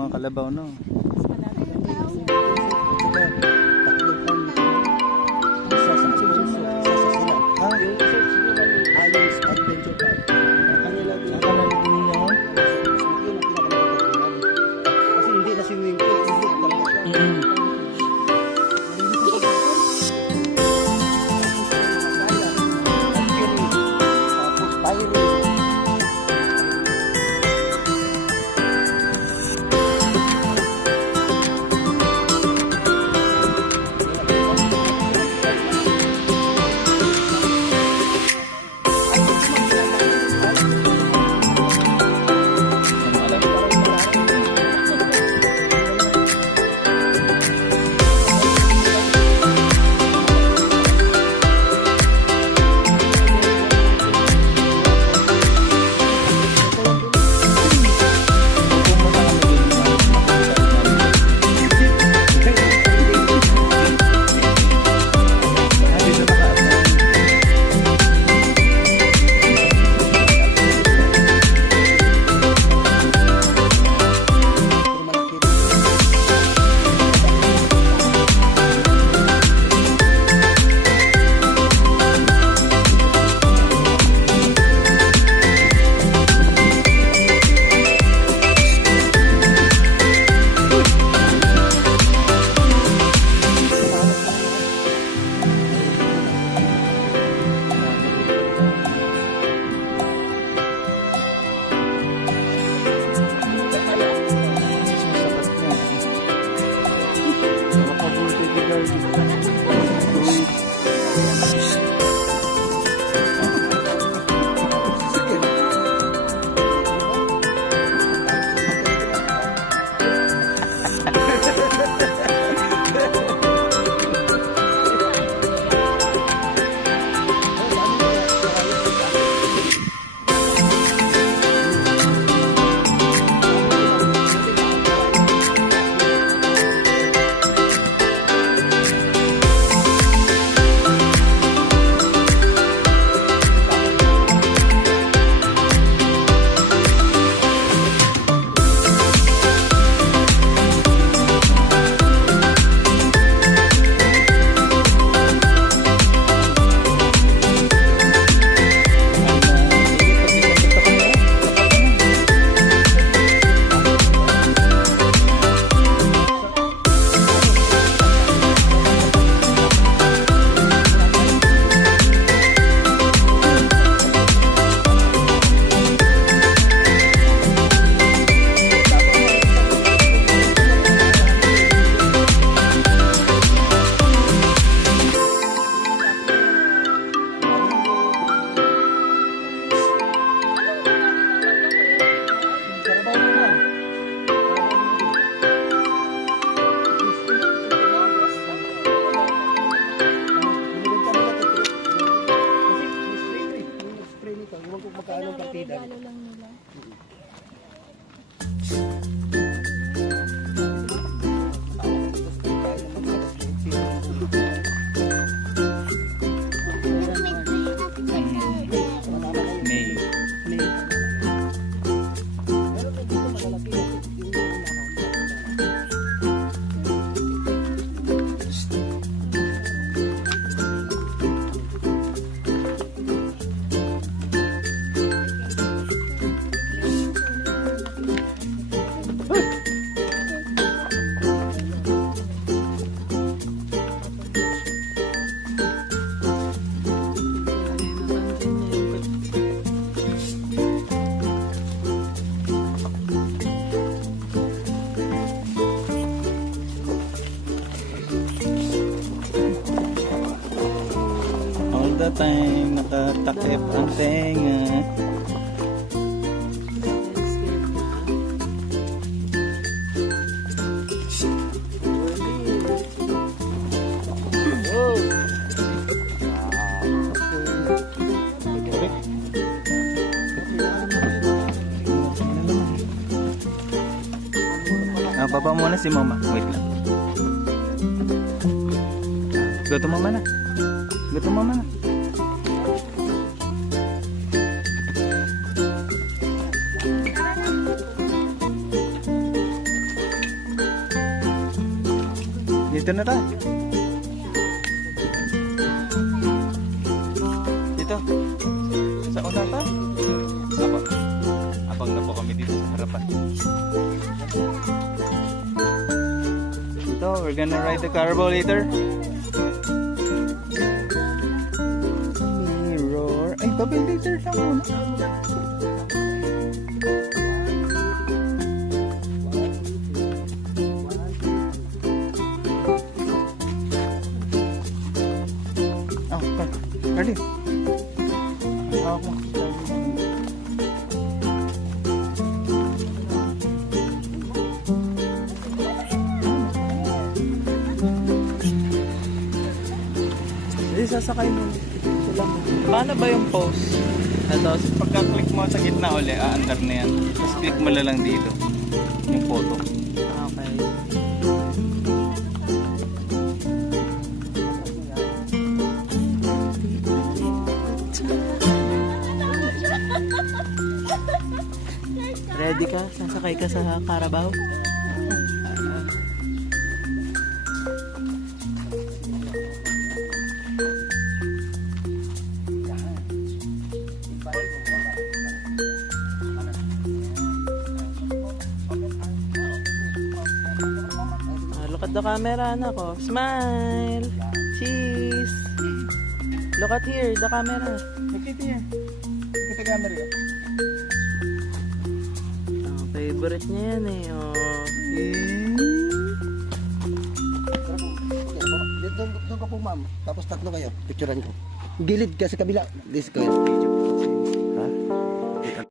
mga kalabaw, no? the time, nakatakip ang tenga. Baba muna si mama. Wait lang. Gutom mama na. Gutom mama na. Dito na tayo. Dito. Sa una pa. Abang na po kami dito sa harapan. Dito, we're gonna ride the carbo later. Mirror. Ay, double later lang muna. Ready? Ako. Hindi sasakay mo. Paano ba yung pose? Tapos pagka-click mo sa gitna uli, aandar na yan. Tapos click mo na lang dito. Yung photo. Okay. Ready ka? Sasakay ka sa Carabao? Look at the camera, anak ko. Smile! Cheese! Look at here, the camera. Nakita yan. Nakita camera yan. Favorite niya yan eh. Oh. Doon ka po ma'am. Tapos tatlo kayo. Picturean ko. Gilid ka sa kabila. This ko.